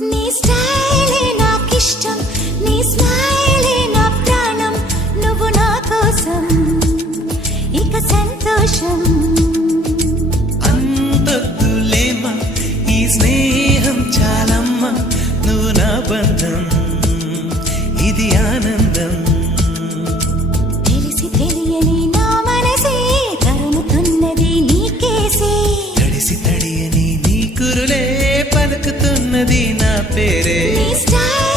నీ స్టైలే నాకిష్టం, నీ స్మైలే నా ప్రాణం, నువ్వు నా కోసం ఇక సంతోషం. అంతొద్దులేమా ఈ స్నేహం చాలమ్మా, నువ్వు నా బంధం ఇది ఆనందం. తెలిసి తెలియని నా మనసే తరుముతున్నది నీకేసే, తడిసి తడియని నీ కురులే పలుకుతున్నది నా పేరే. నీ స్టైల్